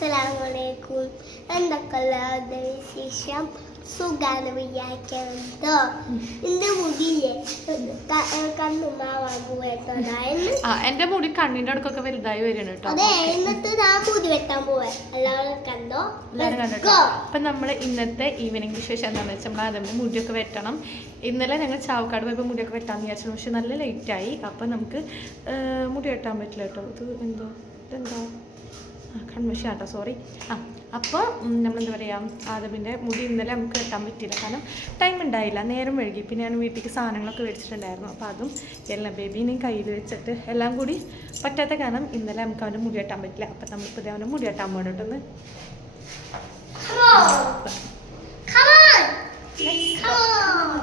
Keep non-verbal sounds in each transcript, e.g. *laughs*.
അസ്സലാമലൈക്കും. എന്തൊക്കെയുള്ള വിശേഷം? സുഖാണ് വിചാരിക്കുന്നുണ്ടോ എന്റെ മുടിയില്ലേ കണ്ണുമാവാൻ എന്റെ മുടി കണ്ണിന്റെ അടുക്കൊക്കെ വലുതായി വരണം കേട്ടോ. അതെ എന്നിട്ട് ഞാൻ മുടി വെട്ടാൻ പോവാ. എല്ലാവരും കണ്ടോ. അപ്പം നമ്മൾ ഇന്നത്തെ ഈവനിങ് വിശേഷം എന്താണെന്ന് വെച്ചാൽ നമ്മൾ അതിന്റെ മുടിയൊക്കെ വെട്ടണം. ഇന്നലെ ഞങ്ങൾ ചാവക്കാട് പോയപ്പോൾ മുടിയൊക്കെ വെട്ടാമെന്ന് വിചാരിച്ചു പക്ഷെ നല്ല ലേറ്റായി അപ്പം നമുക്ക് മുടി വെട്ടാൻ പറ്റില്ല കേട്ടോ. ഇത് എന്തോ ഇതെന്തോ? ആ കൺവെഷൻ ആട്ടോ സോറി ആ. അപ്പോൾ നമ്മളെന്താ പറയുക ആദമിന്റെ മുടി ഇന്നലെ നമുക്ക് കെട്ടാൻ പറ്റിയില്ല. കാരണം ടൈം ഉണ്ടായില്ല. നേരം വഴുകി പിന്നെ ഞാൻ വീട്ടിലേക്ക് സാധനങ്ങളൊക്കെ മേടിച്ചിട്ടുണ്ടായിരുന്നു. അപ്പോൾ അതും എല്ലാം ബേബീനെയും കയ്യിൽ വെച്ചിട്ട് എല്ലാം കൂടി പറ്റാത്ത കാരണം ഇന്നലെ നമുക്ക് അവന്റെ മുടി കെട്ടാൻ പറ്റില്ല. അപ്പം നമ്മളിപ്പോൾ അവന്റെ മുടി കെട്ടാൻ പോകണം കേട്ടോ ഒന്ന് Come on! Come on!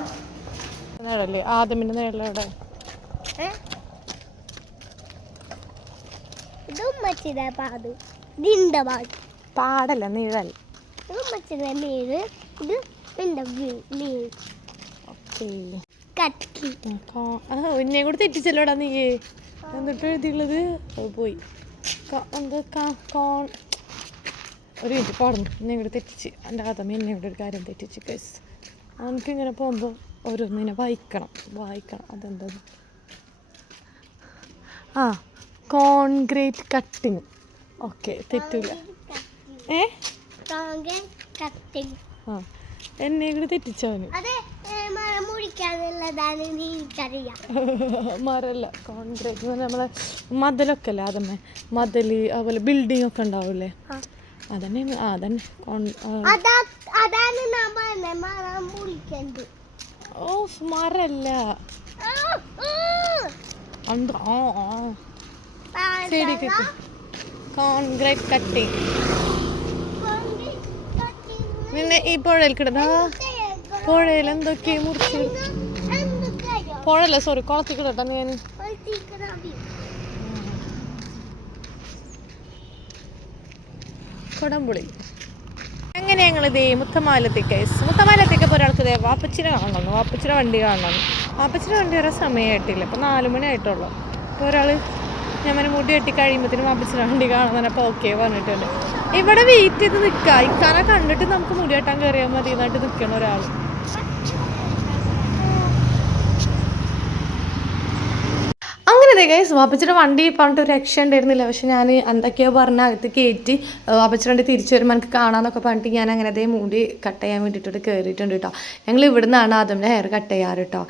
നേടല്ലേ ആദമിന്റെ നേടലെവിടെ ഏ? ഇതും ഉമ്മച്ചിയുടെ പാട് ഇതിന്റെ പാട് പാടല്ല നിഴൽ. മീന് ഇത് എന്റെ മീൻ ഓക്കേ. കട്ടി എന്നെ കൂടെ തെറ്റിച്ചല്ലോടാ നീ. എന്നിട്ട് എഴുതിയുള്ളത്? ഓ പോയി. എന്താ കോൺ ഒരു മിനിറ്റ് പാടുന്നു. എന്നെ കൂടെ തെറ്റിച്ച്. എന്റെ കഥമ എന്നെ കൂടെ ഒരു കാര്യം തെറ്റിച്ച് കേസ് അവനക്ക് ഇങ്ങനെ പോകുമ്പോൾ ഓരോന്നിനെ വായിക്കണം വായിക്കണം. അതെന്താ ആ കോൺക്രീറ്റ് കട്ടിങ്. ഓക്കെ തെറ്റില്ല ഏ? കട്ടി ആ എന്നെ കൂടെ തെറ്റിച്ചവന്. *laughs* മരല്ല കോൺക്രീറ്റ് നമ്മളെ മതിലൊക്കെ അല്ലേ അതന്നെ. മതിൽ അതുപോലെ ബിൽഡിംഗ് ഒക്കെ ഉണ്ടാവില്ലേ? അതന്നെ അതന്നെ. ഓ മരല്ല. ആ. ആ. ആ പാടല. Concrete cutting. പിന്നെ ഈ പുഴയിൽ കിടന്നാ? പുഴയിൽ എന്തൊക്കെയാ മുറിച്ച് എന്തൊക്കെയാ? സോറി കുളത്തിൽ കിടട്ടാ ഞാൻ. കൊടംപുളി. അങ്ങനെ ഞങ്ങൾ ഇതേ മുത്തമാലത്തേക്ക് മുത്തമാലത്തേക്ക് ഇപ്പോൾ ഒരാൾക്ക് ഇതേ വാപ്പച്ചിനെ കാണണം വാപ്പച്ചിനെ വണ്ടി കാണണം. വാപ്പച്ചിനെ വണ്ടി വരാൻ സമയമായിട്ടില്ല ഇപ്പോൾ നാല് മണി ആയിട്ടുള്ളൂ അപ്പോൾ ഒരാൾ ഞാൻ മുടി വെട്ടി കഴിയുമ്പോഴത്തേനും വാപ്പച്ചിനെ വണ്ടി കാണുന്നതിന് അപ്പോൾ ഓക്കെ പറഞ്ഞിട്ടുണ്ട്. ഇവിടെ വെയിറ്റ് ചെയ്ത് നിൽക്കുക ഇക്കാനെ കണ്ടിട്ട് നമുക്ക് മുടി വെട്ടാൻ കയറിയാൽ മതി എന്നായിട്ട് നിൽക്കണം ഒരാൾ ദേ ഗൈസ് വാപ്പച്ചിയുടെ വണ്ടി പറഞ്ഞിട്ട് ഒരു രക്ഷ ഉണ്ടായിരുന്നില്ല. പക്ഷെ ഞാൻ എന്തൊക്കെയോ പറഞ്ഞ അകത്ത് കയറ്റി വാപ്പച്ചിയുടെ തിരിച്ചു വരുമ്പോൾ എനിക്ക് കാണാമെന്നൊക്കെ പറഞ്ഞിട്ട് ഞാൻ അങ്ങനെ അതേ മൂടി കട്ട് ചെയ്യാൻ വേണ്ടിയിട്ട് കയറിയിട്ടുണ്ട് കേട്ടോ ഞങ്ങൾ ഇവിടെ നിന്നാണ് ആദ്യമിന്റെ ഹെയർ കട്ട് ചെയ്യാറ് കേട്ടോ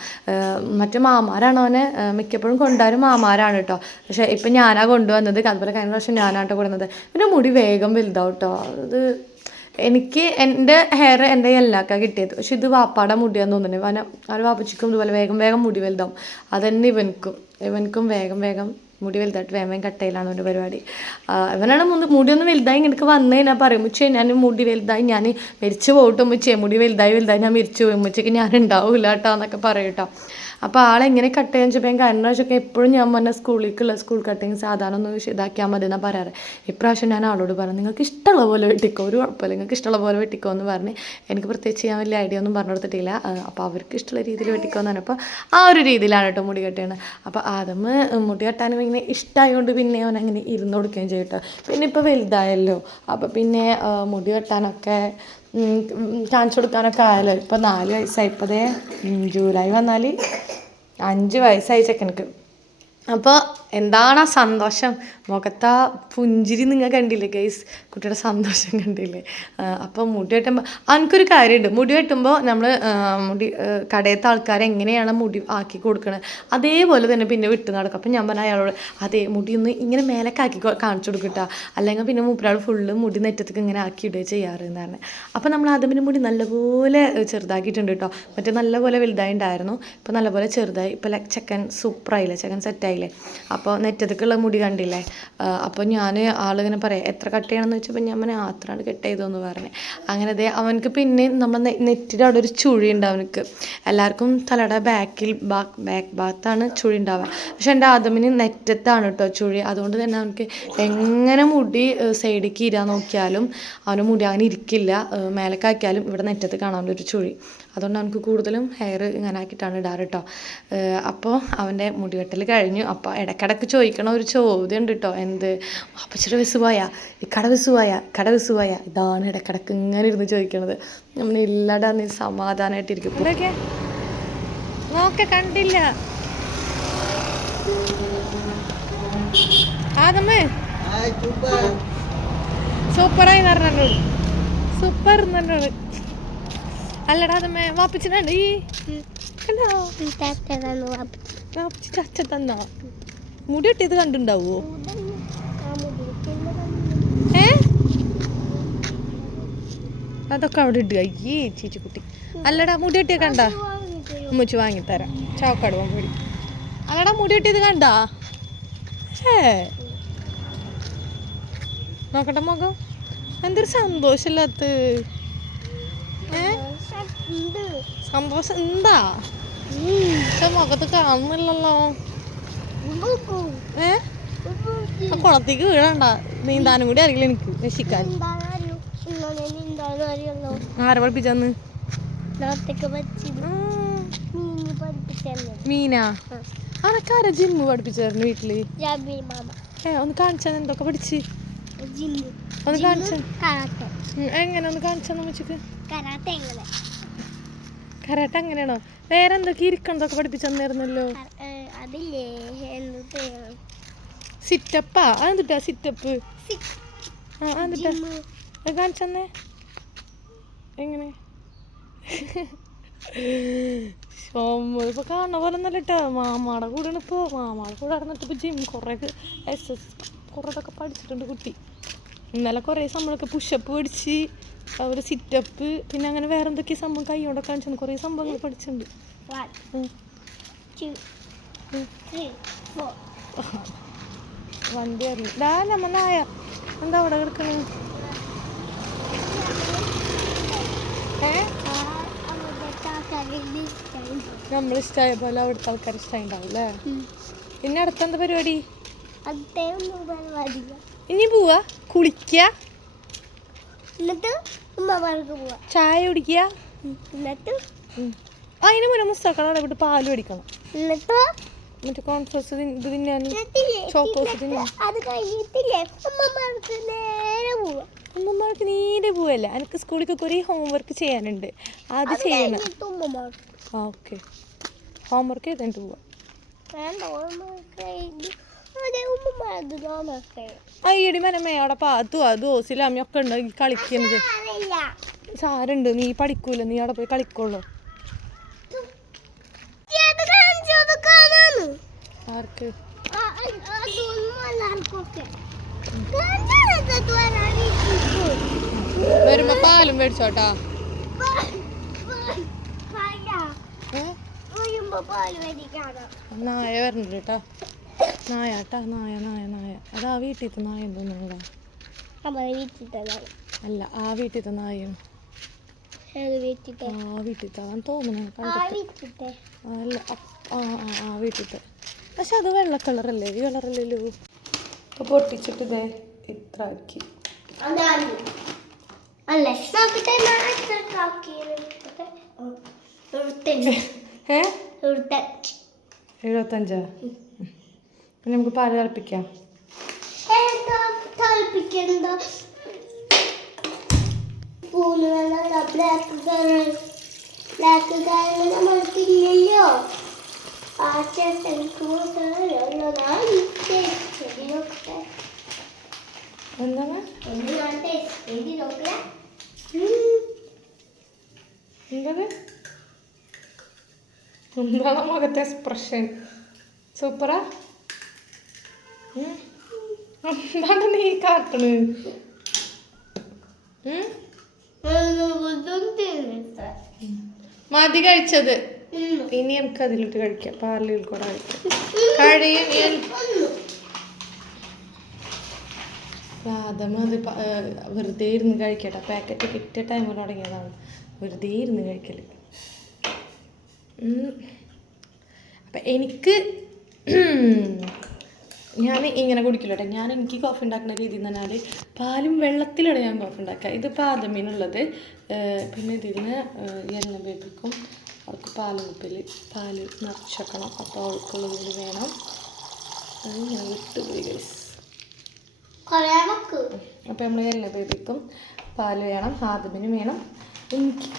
മറ്റു മാമാരാണ് അവനെ മിക്കപ്പോഴും കൊണ്ടുവരും മാമാരാണ് കേട്ടോ പക്ഷേ ഇപ്പം ഞാനാണ് കൊണ്ടുവന്നത് അതുപോലെ കഴിഞ്ഞ പ്രാവശ്യം ഞാനാണ് കേട്ടോ കൊണ്ടുവന്നത്. പിന്നെ മുടി വേഗം വലുതാവും കേട്ടോ അത് എനിക്ക് എന്റെ ഹെയർ എന്റെ എല്ലാക്ക കിട്ടിയത്. പക്ഷെ ഇത് വാപ്പാടെ മുടിയാന്ന് തോന്നുന്നു. വന ആ വാപ്പച്ചിക്കും ഇതുപോലെ വേഗം വേഗം മുടി വലുതാവും. അതന്നെ ഇവനക്കും ഇവനക്കും വേഗം വേഗം മുടി വലുതായിട്ട് വേഗം കട്ടയിലാണ് അവന്റെ പരിപാടി. ഇവനാണ് മുടിയൊന്നും വലുതായി എനിക്ക് വന്നു കഴിഞ്ഞാൽ പറയും മുച്ചേ ഞാൻ മുടി വലുതായി ഞാൻ മരിച്ചു പോയിട്ടും മുച്ചേ മുടി വലുതായി വലുതായി ഞാൻ മരിച്ചു പോയി ഉച്ചയ്ക്ക് ഞാൻ ഉണ്ടാവില്ല കേട്ടോ എന്നൊക്കെ പറയും അപ്പോൾ ആളെങ്ങനെ കട്ട് ചെയ്യാൻ ചോദിച്ചാൽ കഴിഞ്ഞ പ്രാവശ്യമൊക്കെ എപ്പോഴും ഞാൻ പറഞ്ഞ സ്കൂളിലേക്കുള്ള സ്കൂൾ കട്ടിങ് സാധാരണ ഒന്ന് ഇതാക്കിയാൽ മതി എന്നാണ് പറയാറ്. ഇപ്രാവശ്യം ഞാൻ ആളോട് പറഞ്ഞു നിങ്ങൾക്ക് ഇഷ്ടമുള്ള പോലെ വെട്ടിക്കോ ഒരു കുഴപ്പമില്ല. നിങ്ങൾക്ക് ഇഷ്ടമുള്ള പോലെ വെട്ടിക്കോ എന്ന് പറഞ്ഞ് എനിക്ക് പ്രത്യേകിച്ച് ചെയ്യാൻ വലിയ ഐഡിയ ഒന്നും പറഞ്ഞു കൊടുത്തിട്ടില്ല. അപ്പോൾ അവർക്ക് ഇഷ്ടമുള്ള രീതിയിൽ വെട്ടിക്കോ എന്ന് പറഞ്ഞപ്പോൾ ആ ഒരു രീതിയിലാണ് കേട്ടോ മുടി കെട്ടുന്നത് അപ്പോൾ ആദ്യം മുടി കെട്ടാനും ഇങ്ങനെ ഇഷ്ടമായതുകൊണ്ട് പിന്നെ അവൻ അങ്ങനെ ഇരുന്ന് കൊടുക്കുകയും ചെയ്യും കേട്ടോ പിന്നെ ഇപ്പോൾ വലുതായല്ലോ. അപ്പോൾ പിന്നെ മുടി കെട്ടാനൊക്കെ ചാൻസ് കൊടുക്കാനൊക്കെ ആയല്ലോ. ഇപ്പോൾ നാല് വയസ്സായി. ഇപ്പോഴേ ജൂലൈ വന്നാൽ അഞ്ച് വയസ്സായി ചെക്കനക്ക് അപ്പോൾ എന്താണ് ആ സന്തോഷം? മുഖത്താ പുഞ്ചിരി നിങ്ങൾ കണ്ടില്ലേ ഗൈസ് കുട്ടിയുടെ സന്തോഷം കണ്ടില്ലേ? അപ്പോൾ മുടി വെട്ടുമ്പോൾ എനിക്കൊരു കാര്യമുണ്ട് മുടി വെട്ടുമ്പോൾ നമ്മൾ മുടി ആ, കടയത്തെ ആൾക്കാർ എങ്ങനെയാണ് മുടി ആക്കി കൊടുക്കണത് അതേപോലെ തന്നെ പിന്നെ വിട്ട് നടക്കും. അപ്പം ഞാൻ പറഞ്ഞ അയാളോട് അതേ മുടി ഒന്ന് ഇങ്ങനെ മേലേക്ക് ആക്കി കാണിച്ചു കൊടുക്കട്ട അല്ലെങ്കിൽ പിന്നെ മൂപ്പരാൾ ഫുള്ള് മുടി നെറ്റത്തേക്ക് ഇങ്ങനെ ആക്കി ഇടുക ചെയ്യാറ് എന്നാണ് അപ്പം നമ്മൾ ആദ്യം പിന്നെ മുടി നല്ലപോലെ ചെറുതാക്കിയിട്ടുണ്ട് കേട്ടോ മറ്റേ നല്ലപോലെ വലുതായി ഉണ്ടായിരുന്നു. ഇപ്പം നല്ലപോലെ ചെറുതായി. ഇപ്പം ചെക്കൻ സൂപ്പറായില്ലേ ചെക്കൻ സെറ്റായില്ലേ അപ്പോൾ നെറ്റത്തേക്കുള്ള മുടി കണ്ടില്ലേ? അപ്പോൾ ഞാൻ ആളിങ്ങനെ പറയാം എത്ര കട്ട് ചെയ്യണമെന്ന് വെച്ചപ്പോൾ ഞാൻ അവനെ ആത്രാണ് കട്ട് ചെയ്തതെന്ന് പറഞ്ഞു. അങ്ങനെ ദേ അവനക്ക് പിന്നെ നമ്മൾ നെറ്റിന്റെ അവിടെ ഒരു ചുഴി ഉണ്ട് അവനക്ക് എല്ലാവർക്കും തലയുടെ ബാക്കിൽ ബാക്ക് ബാക്ക് ഭാഗത്താണ് ചുഴി ഉണ്ടാവുക. പക്ഷെ എന്റെ ആദമിന് നെറ്റത്താണ് കേട്ടോ ചുഴി. അതുകൊണ്ട് തന്നെ അവനക്ക് എങ്ങനെ മുടി സൈഡിലേക്ക് ഇരാൻ നോക്കിയാലും അവന് മുടി അങ്ങനെ ഇരിക്കില്ല. മേലക്കാക്കിയാലും ഇവിടെ നെറ്റത്ത് കാണാൻ ഒരു ചുഴി. അതുകൊണ്ട് അവനക്ക് കൂടുതലും ഹെയർ ഇങ്ങനെ ആക്കിയിട്ടാണ് ഇടാറ് കേട്ടോ അപ്പോൾ അവന്റെ മുടിവെട്ടൽ കഴിഞ്ഞു. അപ്പോൾ ഇടയ്ക്കിടയ്ക്ക് ചോദിക്കണ ഒരു ചോദ്യം ഉണ്ട് കേട്ടോ എന്ത്? അപ്പച്ചിയുടെ വിസുവായ? പോയാ ഇക്കട ബസ് പോയാ കട ബസ് പോയാ ഇതാണ് ഇടയ്ക്കിടയ്ക്ക് ഇങ്ങനെ ഇരുന്ന് ചോദിക്കണത്. നമ്മൾ ഇല്ലാടാ നീ സമാധാനമായിട്ടിരിക്കും ഇതൊക്കെ നോക്കെ കണ്ടില്ല. ആദമ്മേ. സൂപ്പറായി പറഞ്ഞോട് സൂപ്പർ എന്നോട് അല്ലടാ അതമ്മേ വാപ്പിച്ചിട്ടുണ്ട് ഈ കണ്ടോ? വാപ്പിച്ചിട്ട് അച്ഛൻ തന്നാ? മുടി വെട്ടിയത് കണ്ടുണ്ടാവോ ഏ? അതൊക്കെ അവിടെ ഇടുക. അയ്യേ ചേച്ചിക്കുട്ടി അല്ലടാ മുടി ഇട്ടിയ കണ്ട? അമ്മച്ചു വാങ്ങിത്തരാം. ചോക്കാട് പൊടി അല്ലടാ മുടി ഇട്ടിയത് കണ്ട? ഏ നോക്കട്ടെ മുഖം എന്തൊരു സന്തോഷമില്ലാത്ത സന്തോഷം എന്താ പക്ഷെ മുഖത്ത് കാണുന്നില്ലല്ലോ. ഏ? കുളത്തേക്ക് വീഴണ്ട. നീന്താനും കൂടി അറിയില്ല എനിക്ക്. രക്ഷിക്കാൻ. ആരെ പഠിപ്പിച്ചന്ന്? മീനാ? അനക്കാരാ ജിമ്മ് പഠിപ്പിച്ചായിരുന്നു വീട്ടിൽ? ഏ ഒന്ന് കാണിച്ചാൽ എന്തൊക്കെ പഠിച്ച്? ഒന്ന് കാണിച്ച. എങ്ങനെ? ഒന്ന് കാണിച്ചു നമ്മച്ചക്ക് കരാട്ടെ അങ്ങനെയാണോ? വേറെ എന്തൊക്കെ ഇരിക്കണതൊക്കെ പഠിപ്പിച്ചു തന്നിരുന്നല്ലോ? അതില്ലേ സിറ്റപ്പാ അതെന്തിട്ടാ സിറ്റപ്പ് ആ അതെന്തിട്ടാ? കാണിച്ചെന്നേ എങ്ങനെ? ഇപ്പൊ കാണുന്ന പോലെ ഒന്നല്ല കേട്ടോ മാമാടെ കൂടെയാണ് ഇപ്പോൾ മാമാടെ കൂടെ നടന്നിട്ട് ഇപ്പോൾ ജിം കുറേ എസ് എസ് കുറേ പഠിച്ചിട്ടുണ്ട് കുട്ടി. ഇന്നലെ കുറേ സംഭവമൊക്കെ പുഷപ്പ് പഠിച്ച് ഒരു സിറ്റപ്പ് പിന്നെ അങ്ങനെ വേറെ എന്തൊക്കെയാ സംഭവം കൈ കൊണ്ടൊക്കെ കാണിച്ചു കുറേ സംഭവങ്ങൾ പഠിച്ചിട്ടുണ്ട്. വണ്ടി അറിഞ്ഞു ഡാ നമ്മ നായ. എന്താ അവിടെ കിടക്കണേ? നമ്മളിഷ്ടായ പോലെ അവിടുത്തെ ആൾക്കാർ ഇഷ്ടമായിണ്ടാവും അല്ലേ പിന്നെ അടുത്ത എന്താ പരിപാടി പരിപാടിയില്ല. ഇനി പോവാ. കുളിക്കുക എന്നിട്ട് ഉമ്മമാർക്ക് പോവാം. ചായ കുടിക്കുക എന്നിട്ട്? അതിന് മുന്നേ മുസ്തക്കാട് അവിടെ വിട്ട് പാൽ മേടിക്കണം. എന്നിട്ട്? മറ്റേ കോൺഫ്ലക്സ് ഇത് തിന്നാൻ ചോക്കോസ് തിന്നാൻ. അത് കഴിഞ്ഞിട്ടില്ലേ? ഉമ്മമാർക്ക് നേരെ പോവാം. അമ്മമാർക്ക് നീരെ പോവല്ല. എനിക്ക് സ്കൂളിൽ കുറേ ഹോംവർക്ക് ചെയ്യാനുണ്ട്. അത് ചെയ്യണം. ഓക്കെ ഹോംവർക്ക് ചെയ്തിട്ട് പോവാം വേണ്ട ഉമ്മമാർക്ക് കഴിഞ്ഞ് അതെ ഉമ്മമാർക്ക് ഈടി മനമ്മേ അവിടെ പാത്തും അതും ഓസിലാമ്മയും ഒക്കെ ഉണ്ട്. ഈ കളിക്കുന്നത് സാരുണ്ട് നീ പഠിക്കൂല. നീ അവിടെ പോയി കളിക്കുള്ളൂ. ആർക്ക്? ആ, വരുമ്പോ പാലും മേടിച്ചോട്ടാ. നായ വരണ്ട മേടിക്കാനാ നായ കേട്ടാ നായാട്ടാ നായ നായ. നായ ആ വീട്ടിലത്തെ നായ തോന്നുന്നതാ അമ്മ വീട്ടിട്ടതാണ് അല്ല ആ വീട്ടിലത്തെ അത് ആ വീട്ടിലത്തെ അതാണ് തോന്നുന്നു ആ കണ്ടിട്ട്. ആ, അല്ല ആ ആ ആ വീട്ടിലത്തെ. പക്ഷെ അത് വെള്ള കളറല്ലേ ഈ കളറല്ലല്ലോ. ഇപ്പൊ പൊട്ടിച്ചിട്ട് ഇതേ ഇത്ര ആക്കി. എഴുപത്തഞ്ചാ. പിന്നെ നമുക്ക് പാൽ തിളപ്പിക്കാം എന്താണ് മുഖത്തെ എക്സ്പ്രഷൻ സൂപ്പറാ. എന്താണ് നീ ഉം? മതി കഴിച്ചത്. ഇനി നമുക്ക് അതിലിട്ട് കഴിക്കാം. പാലിൽ കൂടെ കഴിയും ഞാൻ- അത് വെറുതെ ഇരുന്ന് കഴിക്കട്ടെ. പാക്കറ്റ് കിട്ടിയ ടൈമിൽ തുടങ്ങിയതാണ്. വെറുതെ ഇരുന്ന് കഴിക്കൽ അപ്പം എനിക്ക് ഞാൻ ഇങ്ങനെ കുടിക്കില്ല കേട്ടോ ഞാൻ എനിക്ക് കോഫി ഉണ്ടാക്കുന്ന രീതി എന്ന് പറഞ്ഞാൽ പാലും വെള്ളത്തിലാണ് ഞാൻ കോഫി ഉണ്ടാക്കുക. ഇതിപ്പോൾ ആദ്യമീനുള്ളത് പിന്നെ ഇതിന് എണ്ണ ബേബിക്കും അവർക്ക് പാൽ കുപ്പിൽ പാൽ നിറച്ചേക്കണം. അപ്പോൾ അവൾക്കുള്ളത് കൂടി വേണം. അത് ഞാൻ വിട്ടുപോയി ഗൈസ് അപ്പോൾ നമ്മൾ എണ്ണ ബേബിക്കും പാൽ വേണം. ആദ്യമിന് വേണം. എനിക്ക്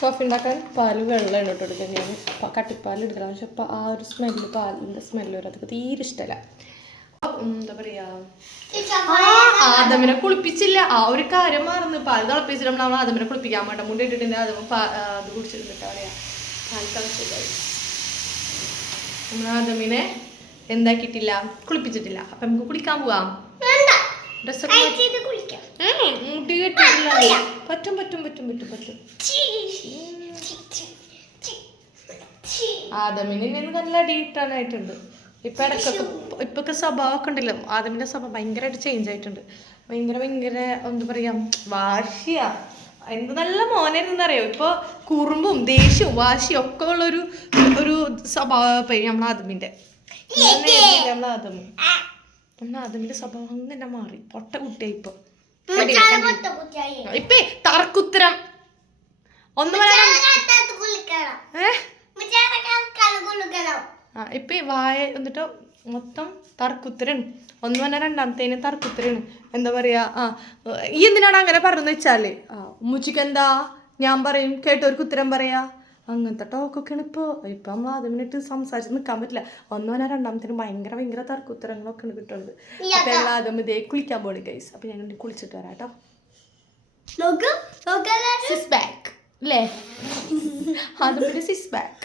കോഫി ഉണ്ടാക്കാൻ പാൽ വെള്ളം ഇട്ട് കൊടുക്കുക ഞാൻ കട്ടിപ്പാൽ എടുക്കണം പക്ഷെ ആ ഒരു സ്മെല്ല് പാലിന്റെ സ്മെല്ല് വരും അതൊക്കെ തീരെ ഇഷ്ടമല്ല എന്താ പറയാ? ആ ആദമിനെ കുളിപ്പിച്ചില്ല. ആ ഒരു കാര്യം മറന്ന്. പാൽ തിളപ്പിച്ചിട്ട് നമ്മൾ ആദമിനെ കുളിപ്പിക്കാൻ വേണ്ട. മുടി ഇട്ടിട്ടുണ്ട്. അത് അത് കുടിച്ചിരുന്നിട്ട് പറയാ പാൽ തിളച്ചില്ല നമ്മൾ ആദമിനെ എന്താക്കിയിട്ടില്ല? കുളിപ്പിച്ചിട്ടില്ല. അപ്പൊ നമുക്ക് കുളിക്കാൻ പോവാം. മുടി കെട്ടിട്ടില്ല പറ്റും പറ്റും പറ്റും പറ്റും പറ്റും. ചീ, ചീ, ചീ, ചീ, ചീ. ആദമിന് നല്ല അടിയിട്ടാനായിട്ടുണ്ട് ഇപ്പൊ ഇടയ്ക്കൊക്കെ ഇപ്പൊക്കെ സ്വഭാവമൊക്കെ ഉണ്ടല്ലോ ആദമിന്റെ സ്വഭാവം ഭയങ്കരമായിട്ട് ചേഞ്ച് ആയിട്ടുണ്ട്. ഭയങ്കര ഭയങ്കര എന്താ പറയാ വാശിയാ. എന്ത് നല്ല മോനായിരുന്നു അറിയോ ഇപ്പൊ കുറുമ്പും ദേഷ്യവും വാശിയും ഒക്കെ ഉള്ള ഒരു ഒരു സ്വഭാവം നമ്മളെ ആദമിന്റെ. നമ്മളെ ആദം ആദമിന്റെ സ്വഭാവം അങ്ങനെ മാറി. പൊട്ട കുട്ടിയായി ഇപ്പൊ. ഇപ്പൊ തർക്കുത്തരം. ഒന്ന് വായ എന്നിട്ട് മൊത്തം തർക്കുത്തരാണ്. ഒന്ന് പറഞ്ഞാൽ രണ്ടാമത്തേന് തർക്കുത്തരാണ്. എന്താ പറയാ ആ ഈ എന്തിനാണ് അങ്ങനെ പറഞ്ഞെന്ന് വെച്ചാൽ ആ ഉമ്മച്ചിക്ക് എന്താ? ഞാൻ പറയും കേട്ടവർക്ക് ഉത്തരം പറയാ അങ്ങനത്തെ ടോക്കൊക്കെയാണ് ഇപ്പോൾ ഇപ്പം. നമ്മൾ മിനിറ്റ് സംസാരിച്ച് നിൽക്കാൻ പറ്റില്ല. ഒന്ന് പറഞ്ഞാൽ രണ്ടാമത്തേന് ഭയങ്കര ഭയങ്കര തർക്കുത്തരങ്ങളൊക്കെ കിട്ടുന്നത്. അപ്പം ആദ്യം ഇതേ കുളിക്കാൻ പോണി ഗൈസ് അപ്പം ഞാൻ കുളിച്ചിട്ട് വരാം കേട്ടോ. സിസ് ബാക്ക് അല്ലേ അതും സിസ് ബാക്ക്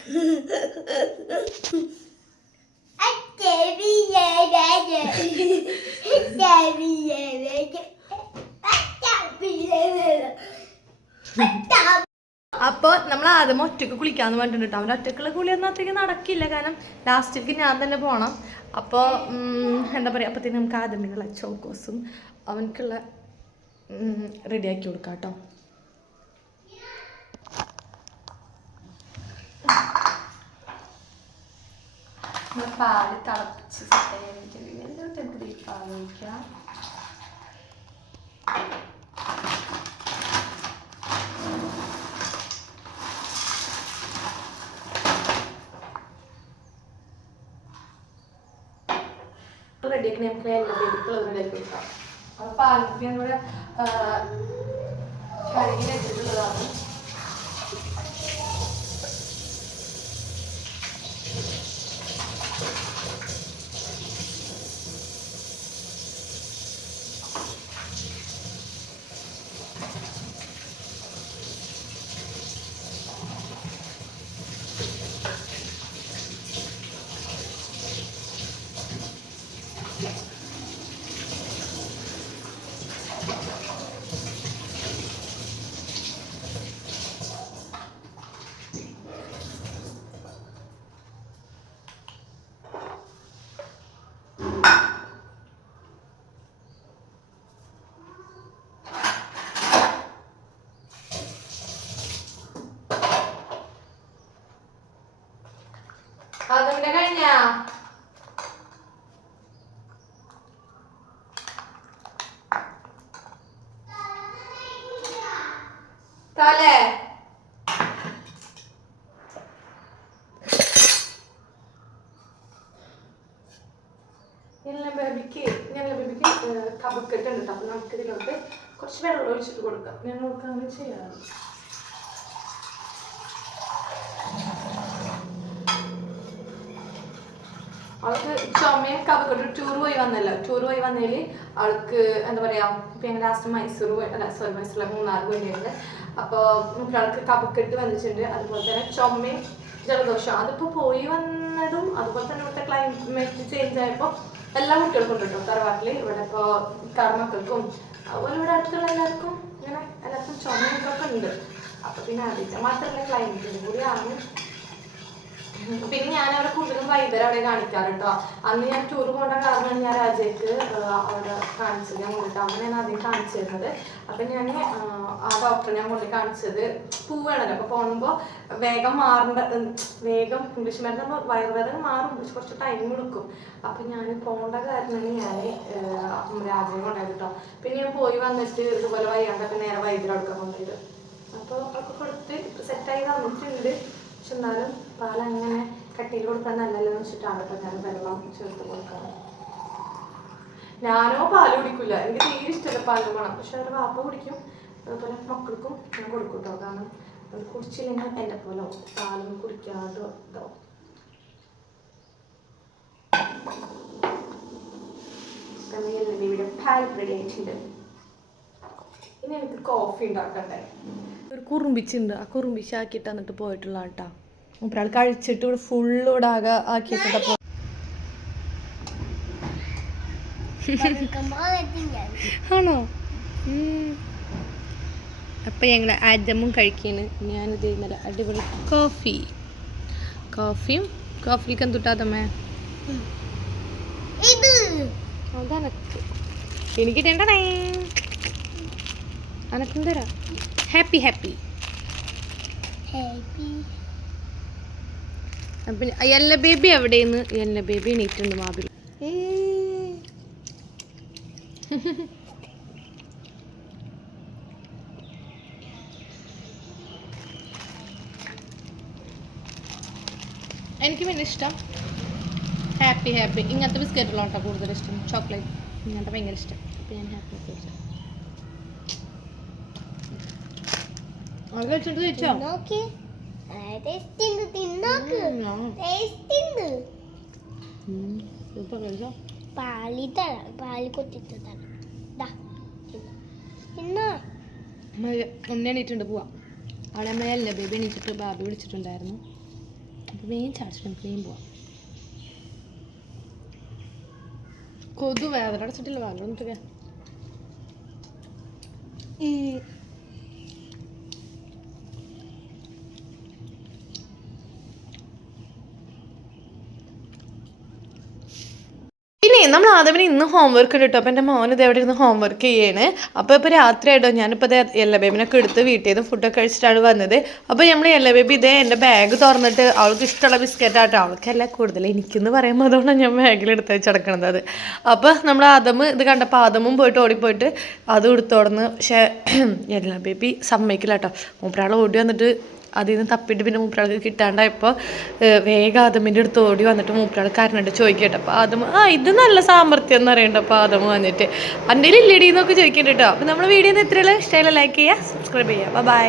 അപ്പോൾ നമ്മൾ ആദ്യം ഒറ്റയ്ക്ക് കുളിക്കാന്ന് പറഞ്ഞിട്ടുണ്ട് അവന്റെ ഒറ്റക്കുള്ള കുളി ഒന്നത്തേക്ക് നടക്കില്ല. കാരണം ലാസ്റ്റിലേക്ക് ഞാൻ തന്നെ പോകണം അപ്പോൾ എന്താ പറയുക അപ്പോഴത്തേക്ക് നമുക്ക് ആദ്യം ചോക്കോസും അവനക്കുള്ള റെഡിയാക്കി കൊടുക്കാം കേട്ടോ പാൽ തിളപ്പിച്ച് സെറ്റ് ചെയ്യാൻ വേണ്ടിയിട്ട് പാൽ ഒഴിക്കാം റെഡിയാക്കി നമുക്ക് എല്ലാ പേരുകളും റെഡിയാക്കി കൊടുക്കാം അപ്പോൾ പാലപ്പി നമ്മുടെ കഴുകി വെച്ചിട്ടുള്ളതാണ് കഴിഞ്ഞ തലേ ഞങ്ങളുടെ ബേബിക്ക് ഞങ്ങളുടെ ബേബിക്ക് കബക്കെട്ട് ഉണ്ട്. അപ്പം നമുക്ക് ഇതിലോട്ട് കുറച്ച് വെള്ളം ഒഴിച്ചിട്ട് കൊടുക്കാം. ഞങ്ങൾക്ക് അങ്ങനെ ചെയ്യാറ് അവൾക്ക് കഫക്കെട്ട് ടൂർ പോയി വന്നല്ലോ. ടൂർ പോയി വന്നതിൽ അവൾക്ക് എന്താ പറയാ പിന്നെ ലാസ്റ്റ് മൈസൂർ അല്ല സോറി മൈസൂർ മൂന്നാർ പോയിട്ടുണ്ട് അപ്പോൾ അവൾക്ക് കഫക്കെട്ട് വന്നിട്ടുണ്ട്. അതുപോലെ തന്നെ ചുമയും ജലദോഷം. അതിപ്പോൾ പോയി വന്നതും അതുപോലെ തന്നെ ഇവിടുത്തെ ക്ലൈമറ്റ് ചേഞ്ച് ആയപ്പോൾ എല്ലാ കുട്ടികൾക്കും ഉണ്ട് കേട്ടോ തറവാട്ടിൽ ഇവിടെ ഇപ്പോൾ കർമ്മക്കൾക്കും അതുപോലെ ഇവിടെ അടുത്തുള്ള എല്ലാവർക്കും ഇങ്ങനെ എല്ലാവർക്കും ചുമയൊക്കെ ഉണ്ട്. അപ്പോൾ പിന്നെ അറിയിച്ച മാത്രമല്ല ക്ലൈമറ്റ് കൂടിയാണ് പിന്നെ ഞാൻ അവിടെ കൂടുതലും വൈബർ അവിടെ കാണിക്കാറ് കേട്ടോ അന്ന് ഞാൻ ടൂർ പോകേണ്ട കാരണമാണ് ഞാൻ രാജയ്ക്ക് അവിടെ കാണിച്ചത്. ഞാൻ കൊണ്ടിട്ട് അങ്ങനെയാണ് ആദ്യം കാണിച്ചിരുന്നത്. അപ്പം ഞാൻ ആ ഡോക്ടറെ ഞാൻ കൊണ്ട് കാണിച്ചത് പൂവാണല്ലോ. അപ്പോൾ പോകുമ്പോൾ വേഗം മാറേണ്ട വേഗം ഇംഗ്ലീഷ് മരുന്ന് വയറുവേദന മാറും. പക്ഷെ കുറച്ച് ടൈം എടുക്കും. അപ്പം ഞാൻ പോകേണ്ട കാരണം ഞാൻ രാജയെ കൊണ്ടായത് കേട്ടോ പിന്നെ ഞാൻ പോയി വന്നിട്ട് ഇതുപോലെ വയ്യാണ്ടൊക്കെ നേരെ വൈദ്യുതി കൊടുക്കാൻ കൊണ്ടുപോയത്. അപ്പോൾ ഒക്കെ കൊടുത്ത് സെറ്റായി വന്നിട്ടുണ്ട്. പക്ഷെ എന്നാലും പാൽ അങ്ങനെ കട്ടിയിൽ കൊടുക്കാൻ നല്ലല്ലോ എന്ന് വെച്ചിട്ടാണ് കേട്ടോ ഞാൻ വെള്ളം ചേർത്ത് കൊടുക്കാറ് ഞാനോ പാൽ കുടിക്കില്ല എനിക്ക് തീരെ ഇഷ്ടമല്ല പാൽ വേണം പക്ഷെ അവരുടെ വാപ്പ കുടിക്കും. അതുപോലെ മക്കൾക്കും ഞാൻ കൊടുക്കും കേട്ടോ കാരണം അത് കുടിച്ചില്ലെങ്കിൽ എന്റെ പോലെ പാലും ഇവിടെ പാൽ ഇനി എനിക്ക് കോഫി ഉണ്ടാക്കണ്ടേ? ഒരു കുറുമ്പിച്ചുണ്ട്. ആ കുറുമ്പിച്ചാക്കിട്ട് എന്നിട്ട് പോയിട്ടുള്ള കേട്ടാ ഒരാൾ കഴിച്ചിട്ട് ഇവിടെ ഫുള്ള് ഇവിടെ ആകെ ആക്കിയിട്ടപ്പോ ആണോ? അപ്പൊ ഞങ്ങൾ ആദ്യമും കഴിക്കാണ്. ഞാനിത് ഇന്നലെ അടിപൊളി കോഫി കോഫിയും കോഫിക്ക് എന്തുട്ടാതമ്മേ എനിക്ക് രണ്ടണേ അനക്കും തരാം ഹാപ്പി ഹാപ്പി ഹാപ്പി അപ്പം യെല്ല ബേബി എവിടെയെന്ന്? യെല്ല ബേബി എണീറ്റുണ്ട് മാബിൽ *laughs* എനിക്ക് പിന്നെ ഇഷ്ടം. ഹാപ്പി ഹാപ്പി ഇങ്ങനത്തെ ബിസ്ക്കറ്റുള്ള കേട്ടോ കൂടുതൽ ഇഷ്ടം. ചോക്ലേറ്റ് ഇങ്ങനത്തെ ഭയങ്കര ഇഷ്ടം. അപ്പം ഞാൻ ഹാപ്പി ഹാപ്പി അത് വെച്ചിട്ട് കഴിച്ചോ നോക്കി ടേസ്റ്റ് ഉണ്ട്. തിന്നോക്ക്. ഉണ്ട്. ഇപ്പൊ കഴിച്ചോ? പാലി തരാം പാലി കൊത്തിട്ട് തരാം ദാ തിന്നോ. ഒന്ന് എണീറ്റുണ്ട് പോവാം. അവിടെ മേലെ ബേബി എണീച്ചിട്ട് ബാബി വിളിച്ചിട്ടുണ്ടായിരുന്നു. അപ്പോൾ വേഗം ചാടിച്ചിട്ട് വേഗം പോവാ. കൊതു വേദന അടച്ചിട്ടില്ല വേദന വന്നിട്ട് പിന്നെ നമ്മൾ ആദ്യമേ ഇന്ന് ഹോംവർക്ക് ഉണ്ട് കേട്ടോ അപ്പോൾ എന്റെ മോൻ ഇത് എവിടെ ഇരുന്ന് ഹോംവർക്ക് ചെയ്യാണ്. അപ്പോൾ ഇപ്പോൾ രാത്രി ആയിട്ടോ ഞാനിപ്പോൾ ഇത് എല്ലാ ബേബിനൊക്കെ എടുത്ത് വീട്ടിൽ നിന്ന് ഫുഡൊക്കെ കഴിച്ചിട്ടാണ് വന്നത്. അപ്പോൾ നമ്മൾ എല്ലാ ബേബി ഇതേ എന്റെ ബാഗ് തുറന്നിട്ട് അവൾക്ക് ഇഷ്ടമുള്ള ബിസ്ക്കറ്റ് ആട്ടോ. അവൾക്കല്ല കൂടുതൽ എനിക്കെന്ന് പറയുമ്പോൾ അതുകൊണ്ടാണ് ഞാൻ ബാഗിൽ എടുത്ത് വെച്ചടക്കണത് അത്. അപ്പോൾ നമ്മൾ ആദമ് ഇത് കണ്ടപ്പോൾ ആദമും പോയിട്ട് ഓടിപ്പോയിട്ട് അത് എടുത്തോടന്ന് പക്ഷേ എല്ലാ ബേബി സമ്മതിക്കില്ല കേട്ടോ മൂപ്പരാൾ ഓടി വന്നിട്ട് അതിൽ നിന്ന് തപ്പിയിട്ട് പിന്നെ മൂപ്പരാൾക്ക് കിട്ടാണ്ടായപ്പോൾ വേഗം ആദമിന്റെ അടുത്ത് ഓടി വന്നിട്ട് മൂപ്പരാൾ കാരനുണ്ട് ചോദിക്കട്ടെ. അപ്പോൾ ആദം ആ ഇത് നല്ല സാമർത്ഥ്യം എന്ന് അറിയണ്ട അപ്പോൾ ആദം വന്നിട്ട്. എന്റെ ഇല്ലടി എന്നൊക്കെ ചോദിക്കണ്ട കേട്ടോ. അപ്പോൾ നമ്മുടെ വീഡിയോ ഇത്രയുള്ള ഇഷ്ടമല്ല ലൈക്ക് ചെയ്യുക സബ്സ്ക്രൈബ് ചെയ്യുക. ബൈ